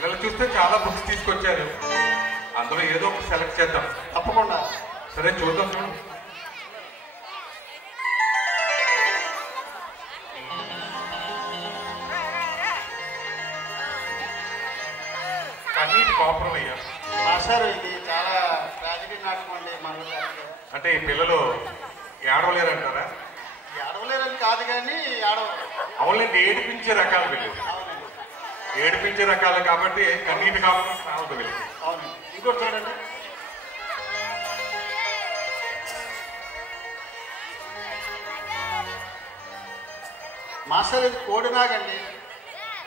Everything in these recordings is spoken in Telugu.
పిల్లలు చూస్తే చాలా బుక్స్ తీసుకొచ్చారు, అందులో ఏదో ఒకటి సెలెక్ట్ చేద్దాం. తప్పకుండా. సరే చూద్దాం. చూడు, కన్నీటి కాపురం అయ్యా. మాస్టర్ ఇది చాలా ట్రాజడీ నాటకం అండి. మన అంటే ఈ పిల్లలు ఏడవలేరంటారా? ఏడవలేరని కాదు కానీ అవునండి, ఏడిపించే రకాల పిల్లలు, ఏడిపించే రకాలు కాబట్టి కన్నీటి కాపురం రావద్దు వీళ్ళకి. అవునండి. ఇంకోటి చూడండి, మాస్టర్ ఇది కోడినాగండి.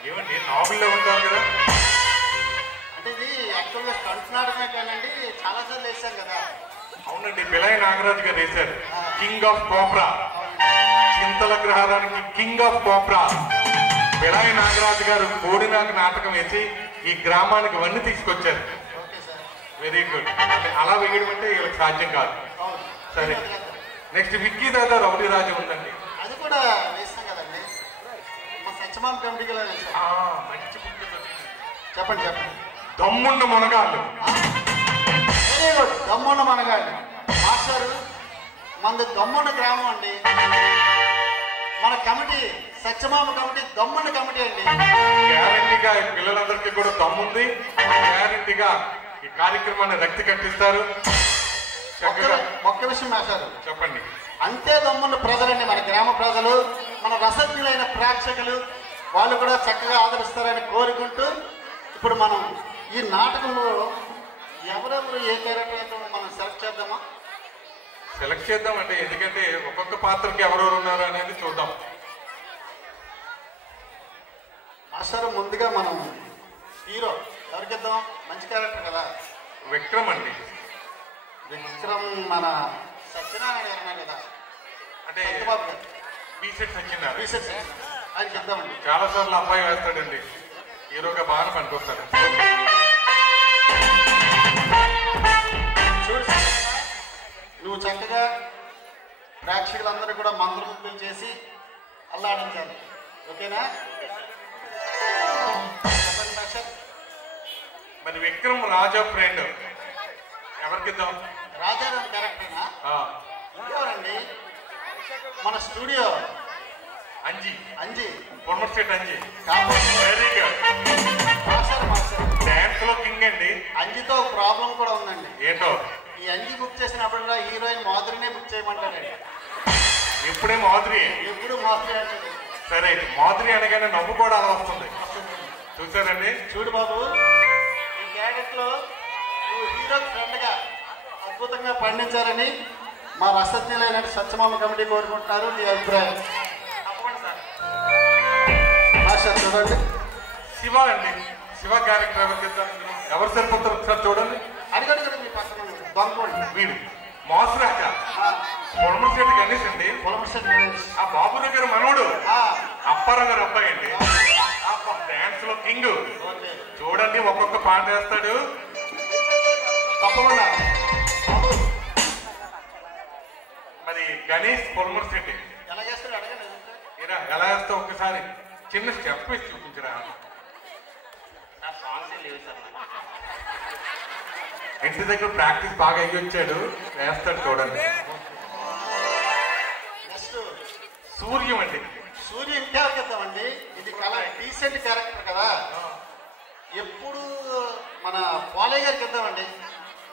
ఏమండి నావెల్లో ఉంటారు కదా? అంటే ఇది యాక్చువల్గా స్టంట్ నాటకమే కానండి, చాలాసార్లు వేసాం కదా. అవునండి, పిలాయి నాగరాజు గారు వేశారు. కింగ్ ఆఫ్ కోబ్రా, చింతల గ్రహారానికి king of cobra Pilayi Nagaraju గారు కోడినాగ నాటకం వేసి ఈ గ్రామానికి వన్నీ తీసుకొచ్చారు. Very good. అలా వేయడం అంటే వీళ్ళకి సాధ్యం కాదు. సరే, నెక్స్ట్ విక్కీ దాదా రౌడీ రాజు ఉందండి. అది కూడా వేస్తాం కదండి, మా సత్యమామ కమిటీకి వేస్తాం. మంచి బుక్. చెప్పండి చెప్పండి. దమ్ముండ మునగాళ్ళు. Very good. దమ్ముండ మునగాళ్ళు. మాస్టర్ మనది దమ్ముండ గ్రామం అండి. మన committee Satyamama committee Dammunda committee అండి. గ్యారంటీగా పిల్లలందరికీ కూడా దమ్ముంది. గ్యారంటీగా ఈ కార్యక్రమాన్ని రక్తి కట్టిస్తారు. ఒక్క విషయం మాస్టర్ చెప్పండి. అంతే దమ్మున్న ప్రజలండి మన గ్రామ ప్రజలు, మన రసజ్ఞులైన ప్రేక్షకులు, వాళ్ళు కూడా చక్కగా ఆదరిస్తారని కోరుకుంటూ ఇప్పుడు మనం ఈ నాటకంలో ఎవరెవరు ఏ క్యారెక్టర్ మనం సెలెక్ట్ చేద్దామా? సెలెక్ట్ చేద్దామండి, ఎందుకంటే ఒక్కొక్క పాత్రకి ఎవరెవరు ఉన్నారు అనేది చూద్దాం. మాస్టర్ ముందుగా మనం హీరో ఎవరికిద్దాం? మంచి క్యారెక్టర్ కదా, విక్రమ్ అండి. విక్రమ్ మన సత్యనారాయణ గారు ఉన్నారు కదా, అంటే బాబు గారు బీసెట్ సత్యనారాయణ. రీసెర్చ్ ఆయనకి ఇద్దామండి. చాలా సార్లు అబ్బాయి వేస్తాడండి, హీరోగా బాగా పనికొస్తాడు. చూడు, నువ్వు చక్కగా ప్రేక్షకులందరూ కూడా మంత్రముగ్ధులు చేసి అల్లాడించాలి. ఓకేనా? చెప్పండి మాస్టర్. మరి విక్రమ్ రాజా ఫ్రెండ్ ఎవరికిద్దాం? రాజారాం క్యారెక్టర్నా? ఇంకెవరండి? మన స్టూడియో అంజీ, అంజీ పొర్మర్ స్టేట్ అంజీ. కాబట్టి very good. Master master dance లో కింగ్ అండి. అంజీతో ప్రాబ్లం కూడా ఉందండి. ఏంటో? ఈ అంజీ బుక్ చేసినప్పుడు హీరోయిన్ మాధురినే బుక్ చేయమంటాడండి. ఎప్పుడే మాధురి, ఎప్పుడు మాధురి అంటాడు. సరే మాధురి అనగానే నవ్వు కూడా అలా వస్తుంది. చూసారండి? చూడు బాబు, ఈ క్యారెక్టర్లో నువ్వు హీరోకి ఫ్రెండ్గా అద్భుతంగా పండించారని మా రసజ్ఞులైన సత్యమామ కమిటీ కోరుకుంటున్నారు. మీ అభిప్రాయం? మాస్టర్ చూడండి. శివ అండి. శివ క్యారెక్టర్ ఎవరికిద్దాం? ఎవరు సరిపోతారు ఒకసారి చూడండి. అడిగడుగుడు మీ పక్కన దొంగకోండి. వీడు మాసురాజ, పొలమర్ స్టేట్ గణేష్ అండి. పొలమర్శెట్టి గణేష్. ఆ బాబు దగ్గర మనోడు అప్పారావు గారు అబ్బాయి అండి. డాన్స్ లో కింగ్. చూడండి, ఒక్కొక్క పాట వేస్తాడు. తప్పకుండా. మరి గణేష్ పొలమర్ స్టేట్ ఎలా చేస్తాడు అడగండి. ఇలా ఎలా వేస్తావు? ఒక్కసారి చిన్న స్టెప్ వేసి చూపించరా. ఇంటి దగ్గర ప్రాక్టీస్ బాగా అయ్యి వచ్చాడు, వేస్తాడు. చూడండి. నెక్స్ట్ సూర్యం అండి. సూర్య ఇంకెవరికి ఇద్దామండి? ఇది చాలా డీసెంట్ క్యారెక్టర్ కదా, ఎప్పుడు మన పోలయ్య గారికి ఇద్దామండి.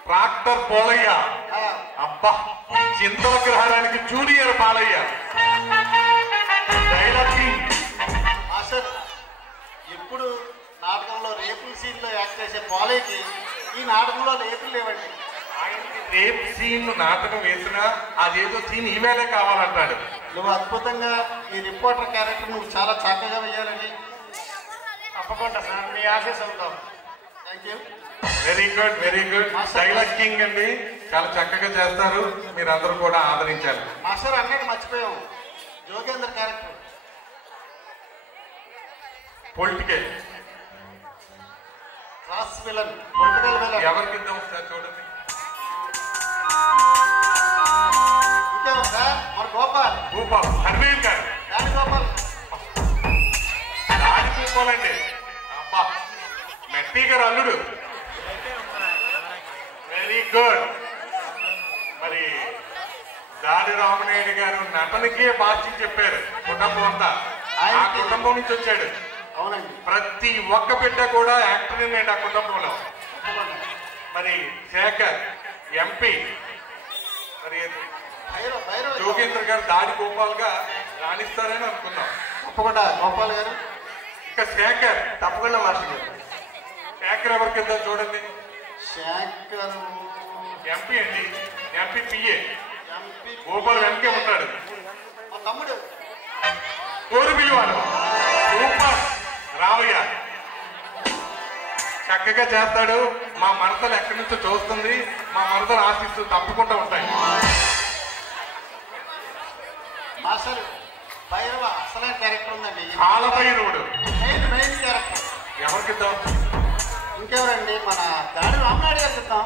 ట్రాక్టర్ పోలయ్య. అబ్బా, చింతల గ్రహారానికి junior Balayya. Dialogue king. Master ఎప్పుడు నాటకంలో రేపుల సీన్ లో యాక్ట్ చేసే పోలయ్యకి ఈ నాటకంలో రేపులు లేవండి. ఆయనకి రేప్ సీన్ నాటకం వేసినా అదేదో సీన్ ఈవేళే కావాలంటాడు. నువ్వు అద్భుతంగా ఈ రిపోర్టర్ క్యారెక్టర్ నువ్వు చాలా చక్కగా వేయాలని. తప్పకుండా సార్, మీ ఆశీస్ అవుతాం. Thank you. Very good, very good. Dialogue king అండి, చాలా చక్కగా చేస్తారు. మీరందరూ కూడా ఆదరించాలి. మాస్టర్ అన్నట్టు మర్చిపోయాం, Jogendra character political class villain, political villain. ఎవరికి ఇద్దాం ఒకసారి చూడండి. ఇంకేమో సార్, మన గోపాల్. భూపాల్ హర్వీల్ గారు. గోపాల్ రాజభూపాల్ అండి. అబ్బా, ఎస్పీ గారు అల్లుడు. Very good. మరి దాడి రామనాయుడు గారు నటనకే బాధ్యత చెప్పారు. కుటుంబం అంతా ఆ కుటుంబం నుంచి వచ్చాడు. అవునండి. ప్రతి ఒక్క బిడ్డ కూడా యాక్టర్ అండి ఆ కుటుంబంలో. మరి శేఖర్ ఎంపీ, మరి యోగేంద్ర గారు దాడి గోపాల్ గా రాణిస్తారని అనుకున్నాం. తప్పకుండా గోపాల్ గారు. ఇంకా శేఖర్ తప్పకుండా మాస్టర్ గారు. శేఖర్ ఎవరికి వెళ్తారు చూడండి. శేఖర్ ఎంపీ అండి, ఎంపీ పిఏ. ఎంపీ గోపాల్ వెనకే ఉంటాడు. మా తమ్ముడు కోరి పిల్లవాడు సూపర్. రావయ్య చక్కగా చేస్తాడు. మా మనతలు ఎక్కడి నుంచో చూస్తుంది. మా మనతలు ఆశిస్తూ తప్పకుండా ఉంటాయి. మాస్టర్ భైరవ అసలైన క్యారెక్టర్ ఉందండి. కాలభైరవుడు మెయిన్ క్యారెక్టర్. ఎవరికిద్దాం? ఇంకెవరండి? మన దాడి రామనాయుడు గారు ఇద్దాం.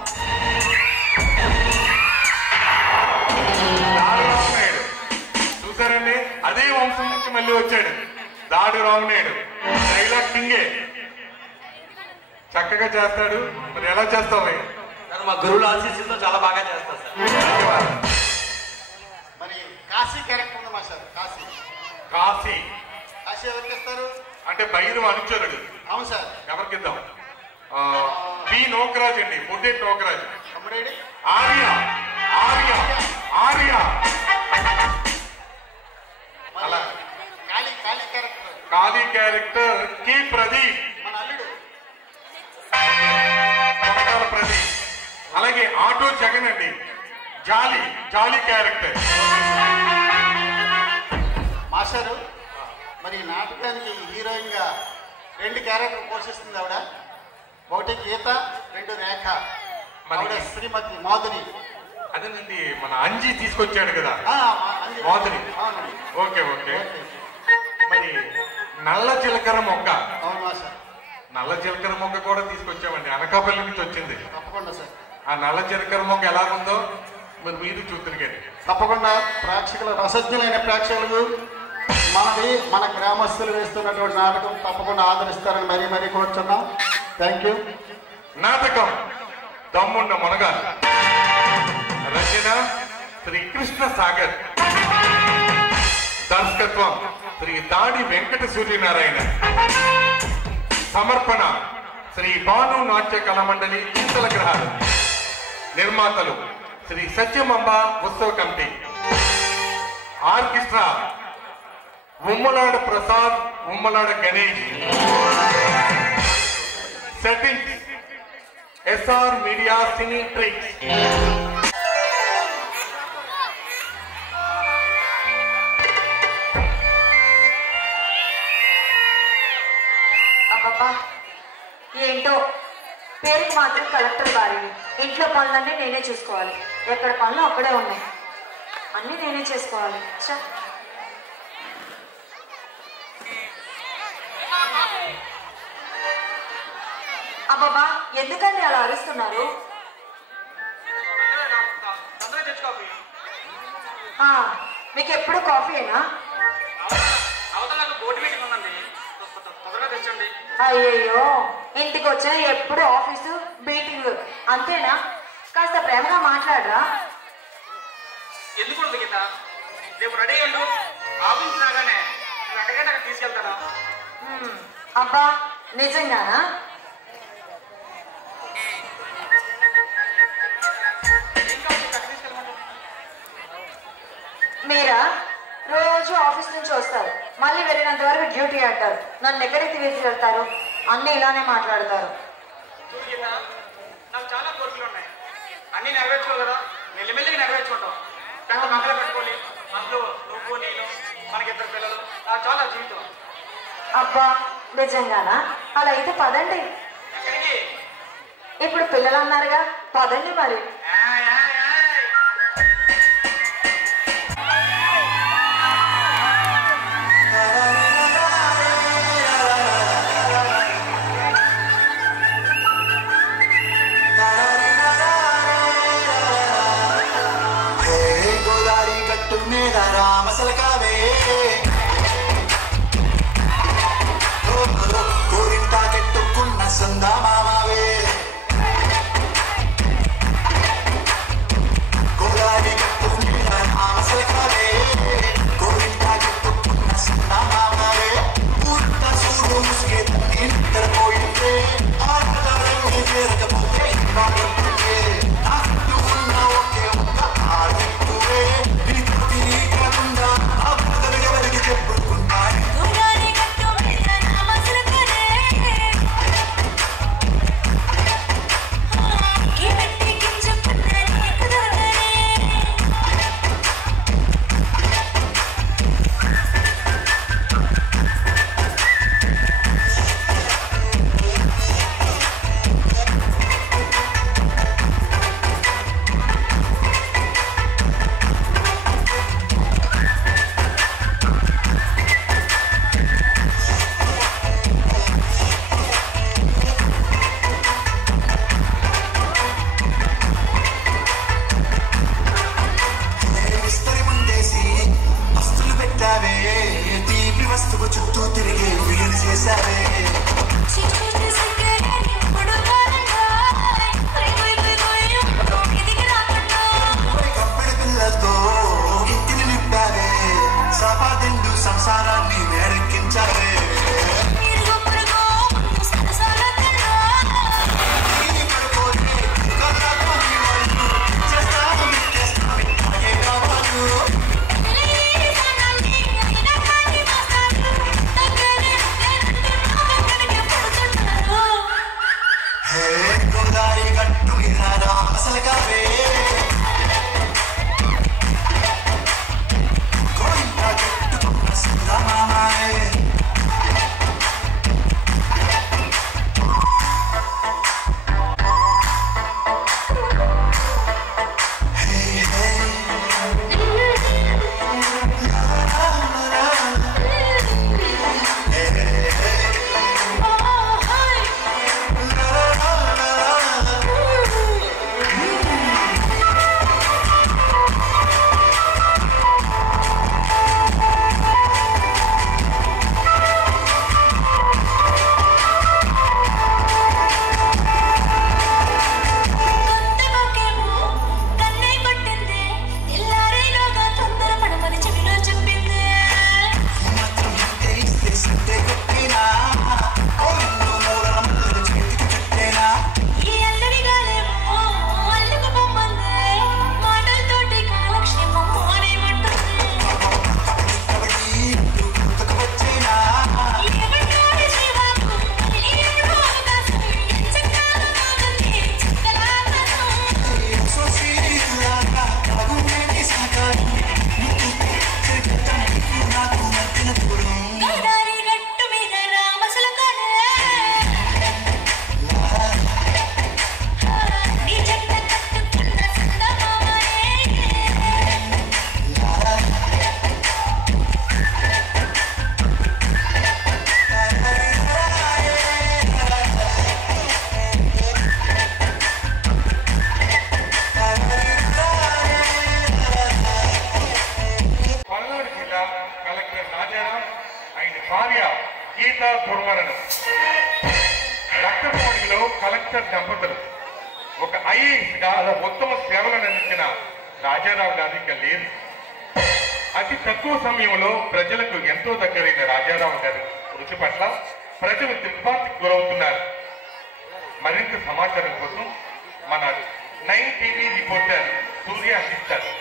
దాడి రామనాయుడు చూసారండి, అదే వంశం నుంచి మళ్ళీ వచ్చాడు దాడి రామనాయుడు. డైలాగ్ కింగే, చక్కగా చేస్తాడు. మరి ఎలా చేస్తావు? మా గురువుల ఆశీస్సులతో చాలా బాగా చేస్తారు సార్. ధన్యవాదాలు. మరి కాశీ క్యారెక్టర్ ఉంది మాస్టర్. కాశీ కాశీ కాశీ ఎవరికి ఇస్తారు? అంటే భైరవ అనుచరుడు. అవును సార్. ఎవరికిద్దాం? పి నోకరాజ్ అండి, బుడ్డేటి నోకరాజ్. తమ్ముడేడి? ఆర్య ఆర్య ఆర్య. అలా కాళీ క్యారెక్టర్. కాళీ క్యారెక్టర్ కి ప్రదీప్, మన అల్లుడు. కొనకాల ప్రదీప్. అలాగే ఆటో జగన్ అండి, జాలీ క్యారెక్టర్. మాస్టరు మరి ఈ నాటకానికి హీరోయిన్ గా 2 క్యారెక్టర్ పోషిస్తుంది ఆవిడ. ఒకటి గీత, 2 రేఖ. ఆవిడ శ్రీమతి మాధురి. అదేనండి, మన అంజీ తీసుకొచ్చాడు కదా మాధురి. ఓకే. మరి నల్ల జీలకర్ర మొగ్గ. అవును మాస్టర్. నల్ల జీలకర్ర మొగ్గ కూడా తీసుకొచ్చామండి, అనకాపల్లి నుంచి వచ్చింది. తప్పకుండా సార్. ఆ నల్ల జీలకర్ర మొగ్గ ఎలా ఉందో మరి మీరు చూద్దరు. తప్పకుండా రసజ్ఞులైన ప్రేక్షకులు మన గ్రామస్తులు వేస్తున్నటువంటి నాటకం తప్పకుండా ఆదరిస్తారని మరీ కోరుచున్నాం. Thank you. నాటకం దమ్మున్న మునగాలు. రచన శ్రీ కృష్ణ సాగర్. దర్శకత్వం శ్రీ దాడి వెంకట సూర్యనారాయణ. సమర్పణ శ్రీ భాను నాట్య కళామండలి చింతల గ్రహాలు. నిర్మాతలు శ్రీ సత్యమంబ ఉత్సవ committee. Orchestra Ummalada Prasad, Ummalada Ganesh. Setting SR media cine tricks. అబ్బబ్బా, ఏంటో పేరుకి మాత్రం కలెక్టర్ భార్యని. ఇంట్లో పనులన్నీ నేనే చూసుకోవాలి. ఎక్కడ పనులు అక్కడే ఉన్నాయి, అన్నీ నేనే చేసుకోవాలి. అబ్బబ్బా, ఎందుకండి అలా అరుస్తున్నారు? మీకు ఎప్పుడు కాఫీయేనా? అయ్యయ్యో, ఇంటికి వచ్చా ఎప్పుడు ఆఫీసు మీటింగ్ అంతేనా? కాస్త ప్రేమగా మాట్లాడరా? ఎందుకు గీత, రేపు రెడీ అయ్యండు. ఆఫీస్ రాగానే అక్కడికంటే అక్కడ తీసుకెళ్తాను. అబ్బా, నిజంగానా? మీరా రోజు ఆఫీస్ నుంచి వస్తారు, మళ్ళీ వెళ్ళినంత వరకు డ్యూటీ అంటారు. నన్ను ఎక్కడికి తీసుకెళ్తారు? అన్నీ ఇలానే మాట్లాడతారు. నాకు చాలా కోరికలు ఉన్నాయి, అన్ని నెరవేర్చుకో కదా. మెల్లిమెల్లిగా నెరవేర్చుకుంటాం. కానీ మంగళ పెట్టుకోవాలి. అందులో నువ్వు, నేను, మనకిద్దరు పిల్లలు, నాకు చాలా జీవితం. అబ్బా, నిజంగానా? అలా అయితే పదండి. ఎక్కడికి? ఇప్పుడు పిల్లలు అన్నారుగా, పదండి మరి. కోరింటా కెట్టుకున్న కలెక్టర్ దంపతులు ఒక ఐఏఎస్గా ఉత్తమ సేవలను అందించిన రాజారావు గారు ఇక లేరు. అతి తక్కువ సమయంలో ప్రజలకు ఎంతో దగ్గరైన రాజారావు గారు కృషి పట్ల ప్రజలు దిగ్భ్రాంతికి గురవుతున్నారు. మరింత సమాచారం కోసం మన 9 టీవీ రిపోర్టర్ సూర్య అందిస్తారు.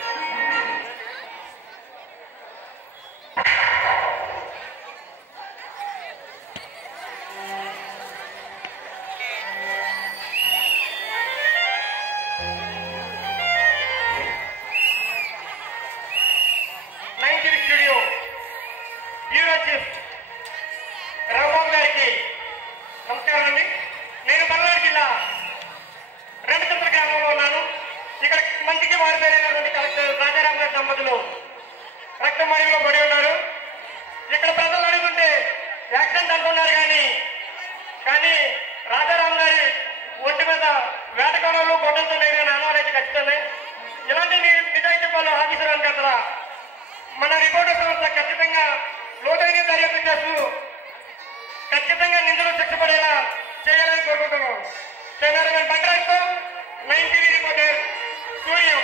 చేయాలని కోరుకుంటున్నాం. కెమెరామెన్ బండరాజ్తో 9 టీవీ రిపోర్టర్ సూర్యం.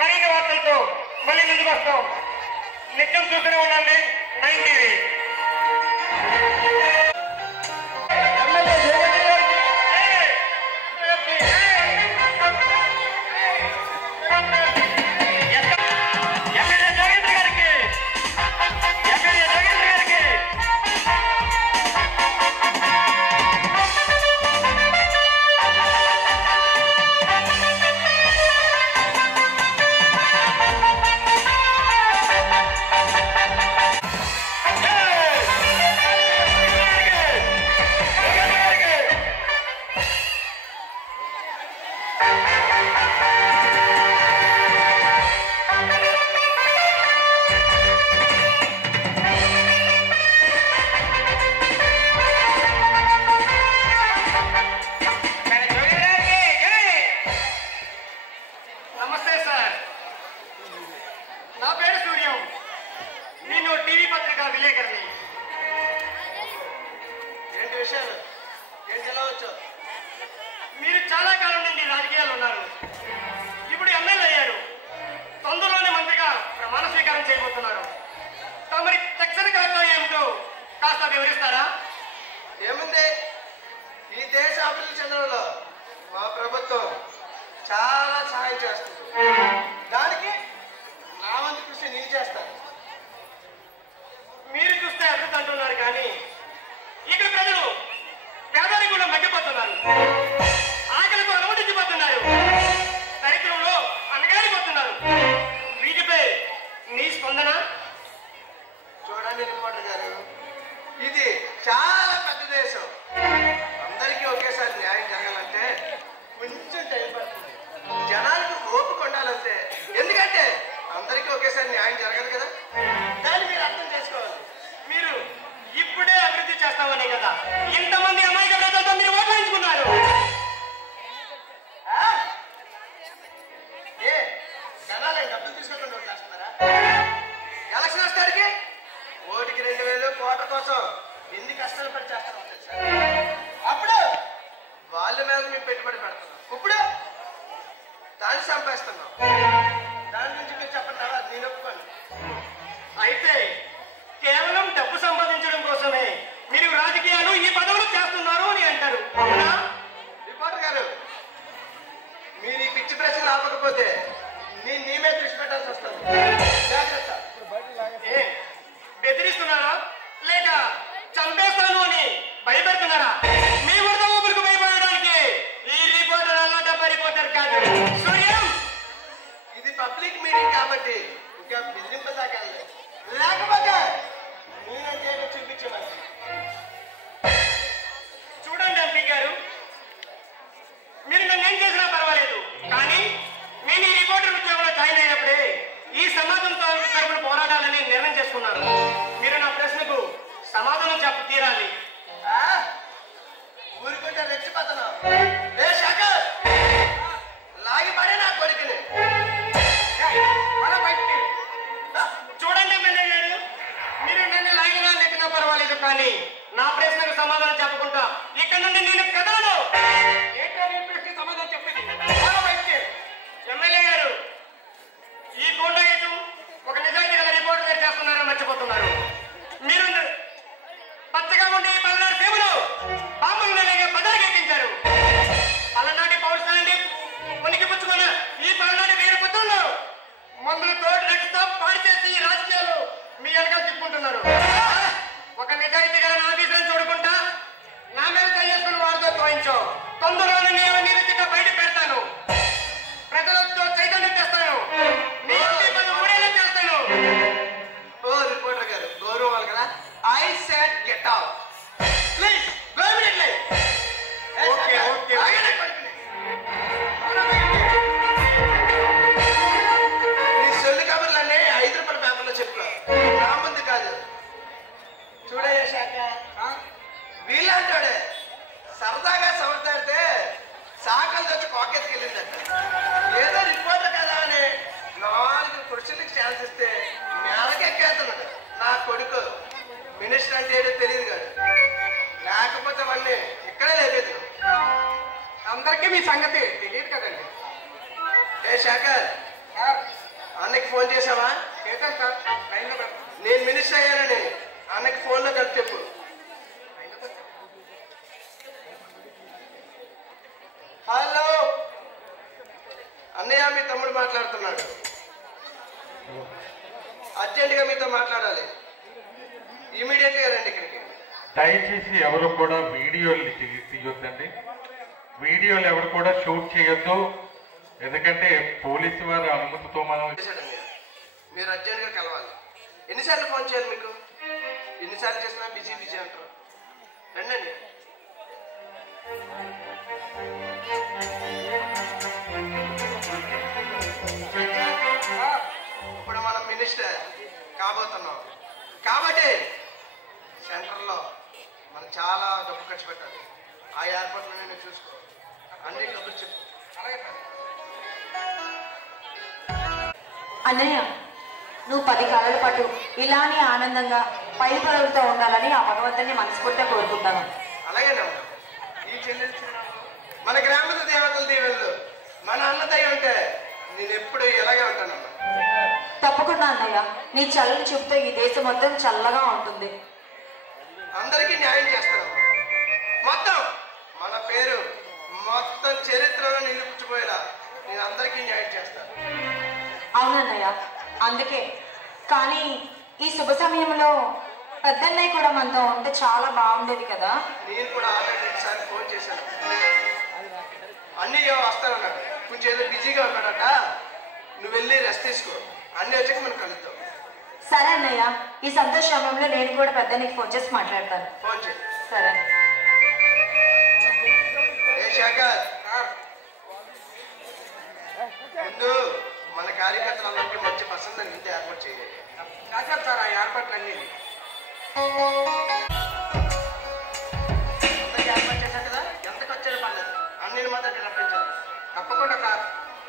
మరిన్ని వార్తలతో మళ్ళీ ముందుకు వస్తాం. నిత్యం చూస్తూనే ఉండండి 9 టీవీ. మీరు చాలా కాలం నుండి రాజకీయాలు ఉన్నారు. ఇప్పుడు ఎమ్మెల్యే అయ్యారు. తొందరలోనే మంత్రిగా ప్రమాణ స్వీకారం చేయబోతున్నారు. తమరి తక్షణ కార్యక్రమం ఏమిటో కాస్త వివరిస్తారా? ఏముంది, ఈ దేశ అభివృద్ధి చెందడంలో మా ప్రభుత్వం చాలా సహాయం చేస్తుంది. దానికి నా వంతు కృషి నేను చేస్తాను. మీరు చూస్తే అభివృద్ధి అంటున్నారు, కానీ ఇక్కడ ప్రజలు పేదరికంలో మగ్గిపోతున్నారు, ఆకలితో అనుమతించిపోతున్నారు, దరిద్రంలో అనగారిపోతున్నారు. వీటిపై మీ స్పందన? చూడండి రిపోర్టర్ గారు, ఇది చాలా పెద్ద దేశం. అందరికీ ఒకేసారి న్యాయం జరగాలంటే కొంచెం టైం పడుతుంది. జనాలకు ఓపిక ఉండాలంటే, ఎందుకంటే అందరికీ ఒకేసారి న్యాయం జరగదు కదా. దాన్ని మీరు అర్థం చేసుకోవాలి. మీరు ఇప్పుడే అభివృద్ధి చేస్తామనే కదా ఇంతమంది అమాయక ప్రజలతో మీరు ఓట్లాయించుకున్నారు. ఏ జనాలు డబ్బులు తీసుకోకుండా ఓట్లేస్తున్నారా? ఎలక్షన్ వస్తాడికి ఓటికి 2000 కోట్ల కోసం ఎన్ని కష్టాలు పడి చేస్తారో తెలుసా? అప్పుడు వాళ్ళ మీద మేము పెట్టుబడి పెడుతున్నాం. ఇప్పుడు దాన్ని సంపాదిస్తున్నాం. దాని గురించి మీరు చెప్పండి, అది నేను ఒప్పుకోండి. అయితే కేవలం డబ్బు సంపాదించడం కోసమే మీరు రాజకీయాలు ఈ పదవులు చేస్తున్నారు అని అంటారు. రిపోర్టర్ గారు, మీరు ఈ పిచ్చి ప్రశ్నలు ఆపకపోతే నేను నీ మీద దృష్టి పెట్టాల్సి వస్తుంది. జాగ్రత్త. బెదిరిస్తున్నారా లేక చంపేస్తాను అని భయపెడుతున్నారా? మీ వద్ద ఊపిరికి భయపడడానికి ఈ రిపోర్టర్ అన్నట్టు రిపోర్టర్ కాదు. సూర్యం, ఇది పబ్లిక్ మీటింగ్ కాబట్టి ఇంకా బెదిరింపసాగాలి. లేకపోతే మీ సంగతి తెలియదు కదండి. ఏ శేఖర్, అన్నకి ఫోన్ చేసావా? చేశాను సార్, లైన్లో పెడతాను. నేను మినిస్టర్ అయ్యానని అన్నకి ఫోన్లో కలిపి చెప్పు. హలో అన్నయ్య, మీ తమ్ముడు మాట్లాడుతున్నాడు. అర్జెంటుగా మీతో మాట్లాడాలి. ఇమీడియట్గా రండి ఇక్కడికి. దయచేసి ఎవరు కూడా వీడియోలు తీయొద్దండి. వీడియోలు ఎవరు కూడా షూట్ చేయొద్దు. ఎందుకంటే పోలీసు వారి అనుమతితో మనం మీరు అర్జెంటుగా కలవాలి. ఎన్నిసార్లు ఫోన్ చేయాలి మీకు? ఎన్నిసార్లు చేసినా బిజీ బిజీ అంటారు. రండి. ఇప్పుడు మనం మినిస్టర్ కాబోతున్నాం కాబట్టి సెంటర్లో మనం చాలా డబ్బు ఖర్చు పెట్టాలి. ఆ ఏర్పాట్లు నేను చూసుకో, అన్ని డబ్బులు చెప్పు. అలాగే అన్నయ్య, నువ్వు 10 కాలాల పాటు ఇలానే ఆనందంగా పై పరుగుతూ ఉండాలని ఆ భగవంతుని మనస్ఫూర్తిగా కోరుకుంటాను. అలాగేనమ్మా. ఈ చెల్లెలు మన గ్రామీణ దేవతల దీవెనలు మన అన్నదయ్య ఉంటే నేను ఎప్పుడు ఎలాగే ఉంటానమ్మా. తప్పకుండా అన్నయ్య, నీ చల్లని చూపుతో ఈ దేశం మొత్తం చల్లగా ఉంటుంది. అందరికీ న్యాయం చేస్తానమ్మా. మొత్తం మన పేరు మొత్తం చరిత్రలో నిలిపించిపోయేలా నేను అందరికీ న్యాయం చేస్తాను. అవునన్నయ్య, అందుకే. కానీ ఈ శుభ సమయంలో పెద్దన్నయ్య కూడా మనతో ఉంటే చాలా బాగుండేది కదా. నేను కూడా ఆల్రెడీ ఒకసారి ఫోన్ చేశాను. అన్నయ్య వస్తానన్నాడు. కొంచెం ఏదో బిజీగా ఉన్నాడట. నువ్వు వెళ్ళి రెస్ట్ తీసుకో. అన్నీ వచ్చాక మనం కలుద్దాం. సరే అన్నయ్య, ఈ సంతోష సమయంలో నేను కూడా పెద్దన్నయ్యకి ఫోన్ చేసి మాట్లాడతాను. ఫోన్ చేయి. సరే. ఏ శేఖర్, ముందు మన కార్యకర్తలందరికీ మంచి పసంద నింది ఏర్పాటు చేయాలి. చేశారు సార్ ఆ ఏర్పాట్లన్నీ. అందరికీ ఏర్పాటు చేశారు కదా. ఎంత ఖర్చు పర్లేదు, అన్ని మా దగ్గర రప్పించాలి. తప్పకుండా సార్.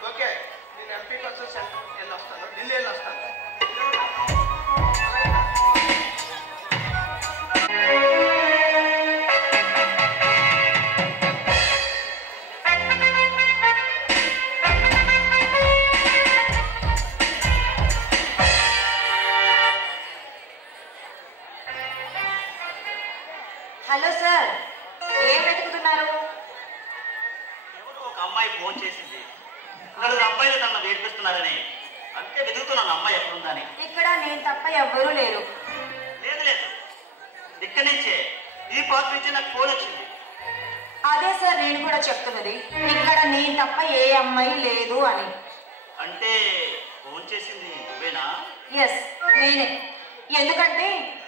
ఓకే, నేను ఎంపీ కోసం సెంటర్కి వెళ్ళి వస్తాను, ఢిల్లీ వెళ్ళి వస్తాను. హలో సార్, ఏం వెతుకుతున్నారు? ఎవరో ఒక అమ్మాయి ఫోన్ చేసింది. నలుగురు అబ్బాయిలు తనను వేడిపిస్తున్నారని. అంటే వెతుకుతున్నాను అమ్మాయి ఎక్కడుందని. ఇక్కడ నేను తప్ప ఎవ్వరూ లేరు. లేదు, ఇక్కడి నుంచే ఈ పార్క్ నుంచి నాకు ఫోన్ వచ్చింది. అదే సార్ నేను కూడా చెప్తున్నది, ఇక్కడ నేను తప్ప ఏ అమ్మాయి లేదు అని. అంటే ఫోన్ చేసింది నువ్వేనా? ఎస్, నేనే. ఎందుకంటే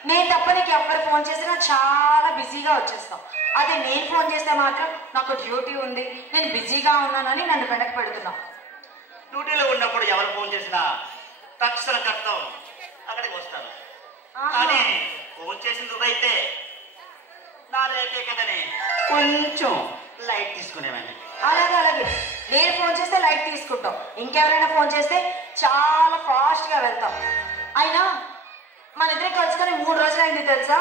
నేను తప్ప నీకు ఎవరు ఫోన్ చేసినా చాలా బిజీగా వచ్చేస్తాం. అదే నేను ఫోన్ చేస్తే మాత్రం నాకు డ్యూటీ ఉంది, నేను బిజీగా ఉన్నానని నన్ను వెనక పెడుతున్నావు. డ్యూటీలో ఉన్నప్పుడు ఎవరు ఫోన్ చేసినా తక్షణ కర్తం అక్కడికి వస్తాను. ఆహా. కానీ ఫోన్ చేసింది నువ్వైతే నా రేపే కదని కొంచెం లైట్ తీసుకునేవాడిని. అలాగే నేను ఫోన్ చేస్తే లైట్ తీసుకుంటాం, ఇంకెవరైనా ఫోన్ చేస్తే చాలా ఫాస్ట్గా వెళ్తాం. అయినా మన ఇద్దరికి కలుసుకొని 3 రోజులు అయింది తెలుసా?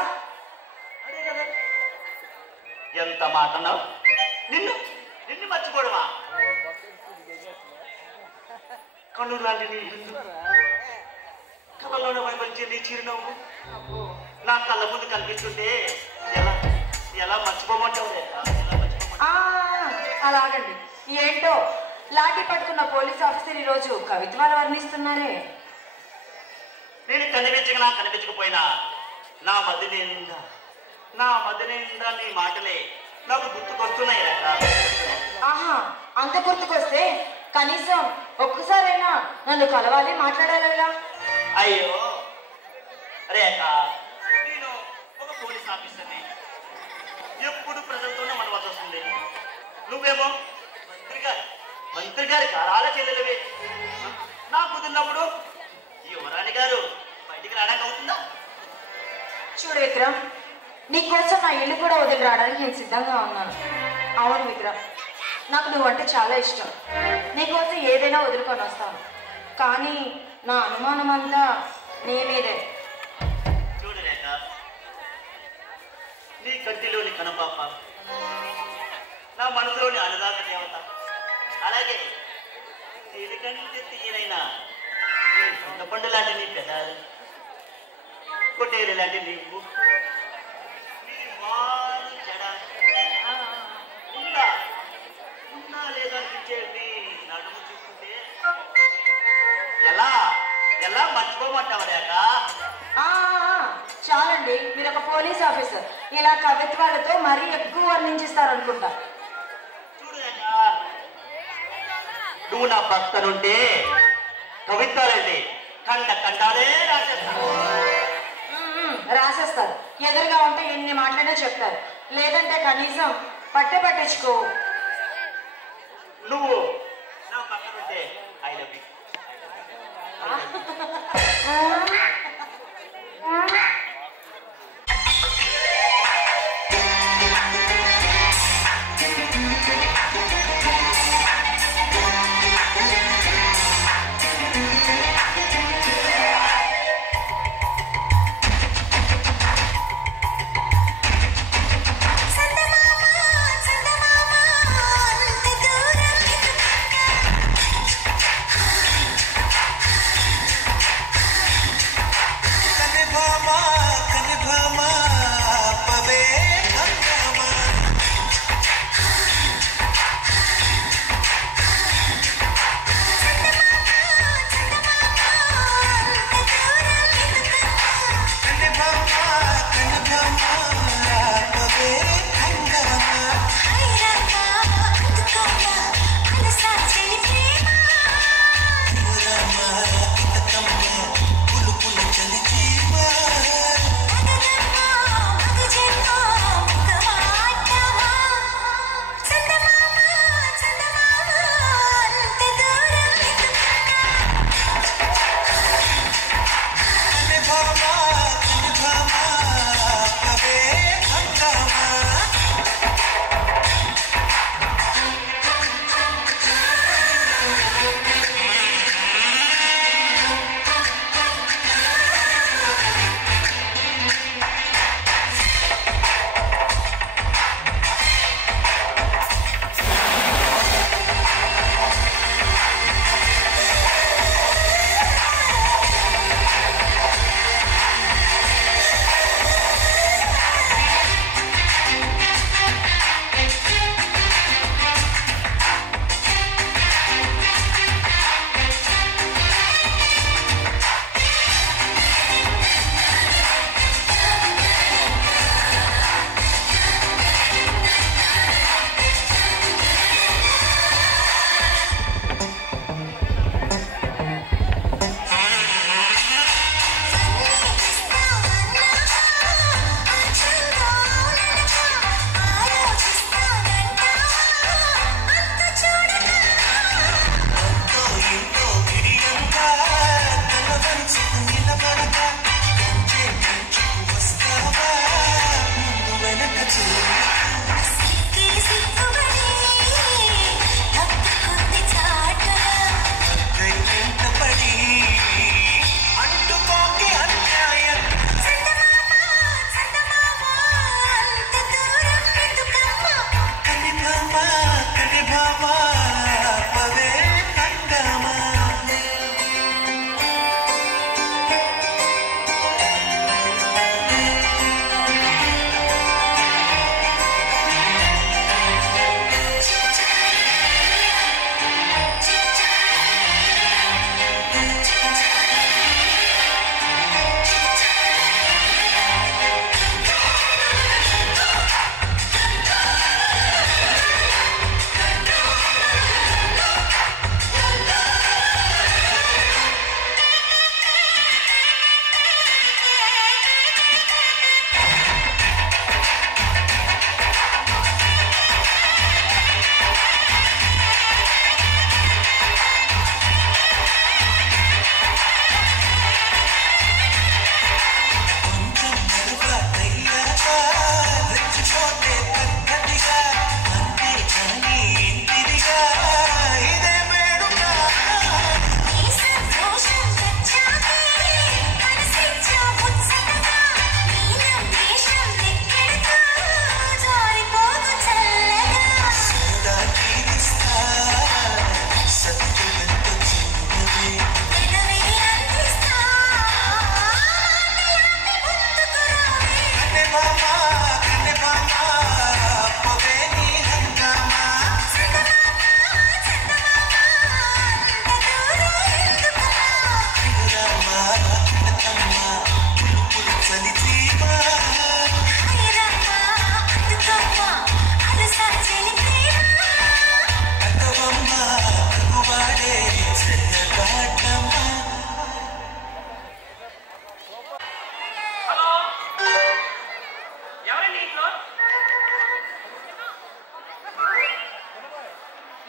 అదే కదా, ఎంత మాట అన్నావు. నిన్ను మర్చిపోవడమా? కన్ను లాంటి నీ ఇల్లు, కళ్ళలోనే వైపరిచే నీ చిరునవ్వు నా కళ్ళ ముందు కనిపిస్తుంటే ఎలా మర్చిపోమంటావు? అలాగండి. ఏంటో లాఠీ పట్టుకున్న పోలీస్ ఆఫీసర్ ఈరోజు కవిత్వాలు వర్ణిస్తున్నారే. నేను కనిపించకపోయినా నా మధ్య నిండా నీ మాటలే నాకు గుర్తుకొస్తున్నాయి. ఆహా, అంత గుర్తుకొస్తే కనీసం ఒక్కసారైనా నన్ను కలవాలి, మాట్లాడాలిగా. అయ్యో రేఖ, నేను ఒక పోలీస్ ఆఫీసర్ని. ఎప్పుడు ప్రజలతోనే మనవలసి వస్తుంది. నువ్వేమో మంత్రి గారి కారాల చెల్లెలవే. నాకు కుదిరినప్పుడు యువరాణి గారు బయటికి రావడానికి అవుతుందా? చూడు విక్రమ్, నీకోసం నా ఇల్లు కూడా వదిలి రావడానికి నేను సిద్ధంగా ఉన్నాను. అవును విక్రమ్, నాకు నువ్వంటే చాలా ఇష్టం. నీకోసం ఏదైనా వదులుకొని వస్తాను. కానీ నా అనుమానం అంతా నీ మీదే. చూడు రేఖ, నీ కంటిలోని కనపాప నా మనసులోని అనురాగ దేవత. అలాగే తేలికంటే తీయనైనా చింతపండు లాంటి నీ పెదాలు, కొట్టేరు లాంటి నీ ముక్కు, నీ మారు జడ, ఉన్నా లేదా అనిపించే నీ నడుము చూస్తుంటే ఎలా ఎలా మర్చిపోమంటావలేక? చాలండి, మీరు ఒక పోలీస్ ఆఫీసర్. ఇలా కవిత్వాలతో మరీ ఎక్కువ వర్ణించిస్తారనుకుంటా. చూడు నువ్వు నా పక్కనుంటే కవిత్వాలంటే ఖండాలే రాసేస్తారు. ఎదురుగా ఉంటే ఎన్ని మాటలైనా చెప్తారు. లేదంటే కనీసం పట్టించుకో. నువ్వు నా పక్కనుంటే ఐ లవ్ యూ.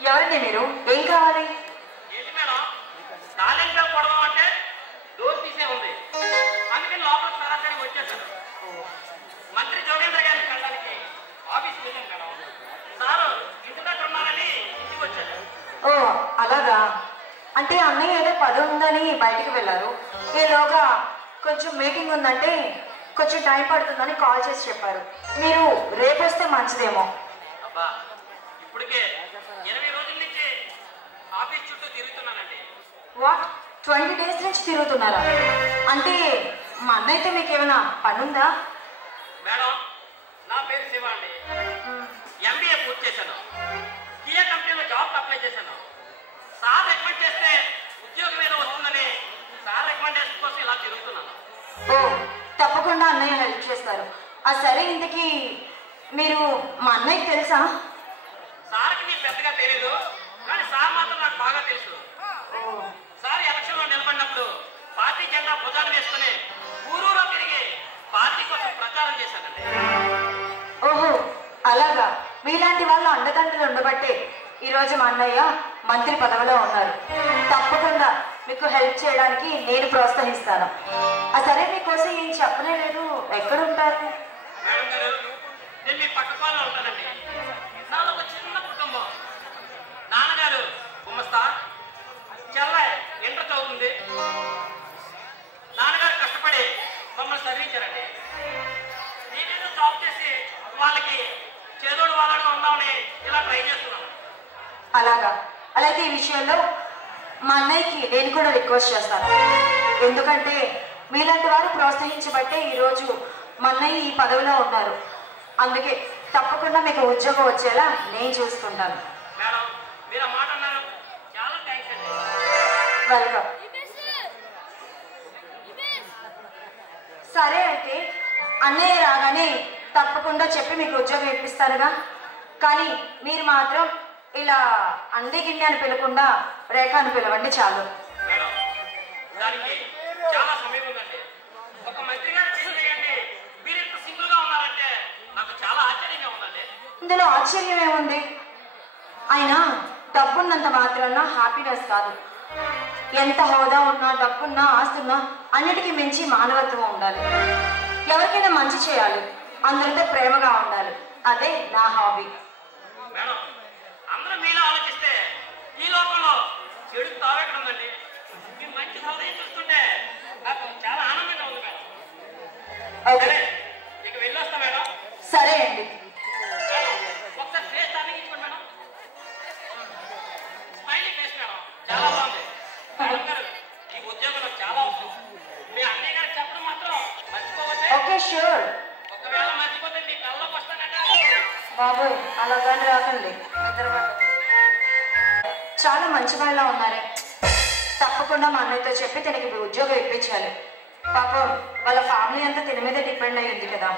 ఎవరండి మీరు? ఏం కావాలి? ఏంటి మేడం, టాలెంట్ కొడదాం అంటే డోర్ తీసే ఉంది, అందుకని లోపల సరాసరి వచ్చేసాడు. మంత్రి జోగేంద్ర గారిని కలడానికి ఆఫీస్కి వెళ్ళాను మేడం. సారు ఇంటి దగ్గర ఉన్నారని ఇంటికి వచ్చాడు. ఓ అలాగా. అంటే అన్నయ్య ఏదో పని ఉందని బయటికి వెళ్ళారు. ఈలోగా కొంచెం మీటింగ్ ఉందంటే కొంచెం టైం పడుతుందని కాల్ చేసి చెప్పారు. మీరు రేపు వస్తే మంచిదేమో. అబ్బా, ఇప్పటికే 20 రోజుల నుంచి ఆఫీస్ చుట్టూ తిరుగుతున్నానండి. వాట్, 20 days నుంచి తిరుగుతున్నారా? అంటే మా అన్నయ్యతో మీకు ఏమైనా పని ఉందా? మేడం, నా పేరు శివ అండి. MBA పూర్తి చేశాను. కియా కంపెనీలో జాబ్ అప్లై చేశాను. సార్ రికమెండ్ చేస్తే ఉద్యోగం ఏదో వస్తుందని సార్ రికమెండేషన్ కోసం ఇలా తిరుగుతున్నాను. ఓ తప్పకుండా అన్నయ్య హెల్ప్ చేస్తారు. సరే, ఇంతకీ మీరు మా అన్నయ్యకి తెలుసా? సార్కి మీకు పెద్దగా తెలీదు, కానీ సార్ మాత్రం నాకు బాగా తెలుసు. సార్ ఎలక్షన్లో నిలబడినప్పుడు పార్టీ జెండా భుజాలు వేసుకుని ఊరూరా తిరిగి పార్టీ కోసం ప్రచారం చేశానండి. ఓహో అలాగా. మీలాంటి వాళ్ళు అండదండలు ఉండబట్టే ఈరోజు మా అన్నయ్య మంత్రి పదవిలో ఉన్నారు. తప్పకుండా మీకు హెల్ప్ చేయడానికి నేను ప్రోత్సహిస్తాను. సరే, మీకోసం ఏం చెప్పనే లేదు. ఎక్కడ ఉంటారు? మేడం గారు, నేను మీ పక్క కాల్లో ఉంటానండి. నాది ఒక చిన్న కుటుంబం. నాన్నగారు గుమస్తా, చెల్లె ఇంటర్ చదువుతుంది. నాన్నగారు కష్టపడి మమ్మల్ని చదివించారండి. నేనేదో జాబ్ చేసి వాళ్ళకి చేదోడు వాళ్ళగా ఉందామని ఇలా ట్రై చేస్తున్నాను. అలాగా. అలాగే ఈ విషయంలో మా అన్నయ్యకి నేను కూడా రిక్వెస్ట్ చేస్తాను. ఎందుకంటే మీలాంటి వారు ప్రోత్సహించబట్టే ఈరోజు మా అన్నయ్య ఈ పదవిలో ఉన్నారు. అందుకే తప్పకుండా మీకు ఉద్యోగం వచ్చేలా నేను చూసుకుంటాను. మేడం, మీరు ఆ మాట అన్నారు, చాలా థ్యాంక్స్ అండి. వెల్కమ్. సరే, అయితే అన్నయ్య రాగానే తప్పకుండా చెప్పి మీకు ఉద్యోగం ఇప్పిస్తానుగా. కానీ మీరు మాత్రం ఇలా అండి గిన్నె అని పిలకుండా రేఖ అని పిలవండి చాలు. మేడం, దానికి చాలా సమయం ఉందండి. ఒక మంత్రి గారు చేయండి, మీరు ఇంత సింగిల్ గా ఉన్నారంటే నాకు చాలా ఆశ్చర్యంగా ఉందండి. ఇందులో ఆశ్చర్యం ఏముంది? అయినా డబ్బున్నంత మాత్రాన హ్యాపీనెస్ కాదు. ఎంత హోదా ఉన్నా, డబ్బున్నా, ఆస్తున్నా అన్నిటికీ మించి మానవత్వం ఉండాలి. ఎవరికైనా మంచి చేయాలి, అందరితో ప్రేమగా ఉండాలి. అదే నా హాబీ. మేడం, అందరూ మీలో ఆలోచిస్తే ఈ లోకంలో చెడు తావెక్కడ ఉందండి. మీ మంచి హృదయం చూస్తుంటే నాకు చాలా ఆనందంగా ఉంది మేడం. ఓకే, సరే, ఇక వెళ్ళొస్తా మేడం. సరే అండి. ఒకసారి ఫేస్ టర్నింగ్ ఇచ్చుకోండి మేడం. స్మైలింగ్ ఫేస్ మేడం, చాలా బాగుంది. మేడం గారు, ఈ ఉద్యోగంలో చాలా అవసరం. మీ అన్నయ్య గారు చెప్పడం మాత్రం మర్చిపోవద్దే. Okay, sure. ఒకవేళ మర్చిపోతే మీ కళ్ళలోకి వస్తానంటే. బాబోయ్, అలాగని రాకండి. చాలా మంచి వాళ్ళ ఉన్నారే. తప్పకుండా మా అన్నయ్యతో చెప్పి తనకి ఉద్యోగం ఇప్పించాలి. పాపం వాళ్ళ ఫ్యామిలీ అంతా తిన మీద డిపెండ్ అయ్యి ఉంది కదా.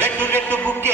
రెడ్డు రెడ్డు బుగ్గి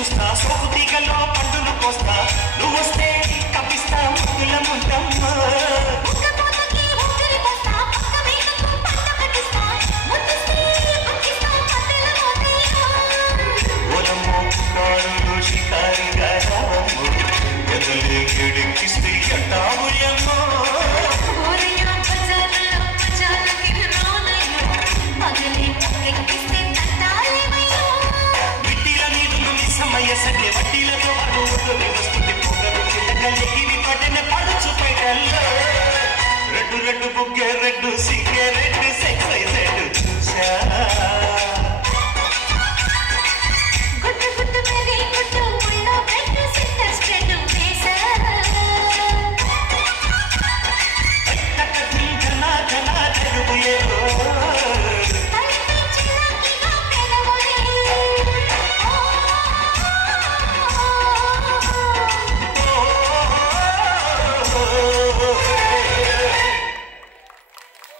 చూస్తా సోపు తీగలో పండులు కోస్తా నువ్వు వస్తే కప్పిస్తా ముగ్గుల ముందమ్మ ఓలమ్మో కారులు షికారిగా రావమ్మో ఎదలే గిడికిస్తే ఎట్టావుయమ్మో వడ్డీలతో వాళ్ళు వస్తుంది పొగలు కింద కలిగి పడిన పడుచు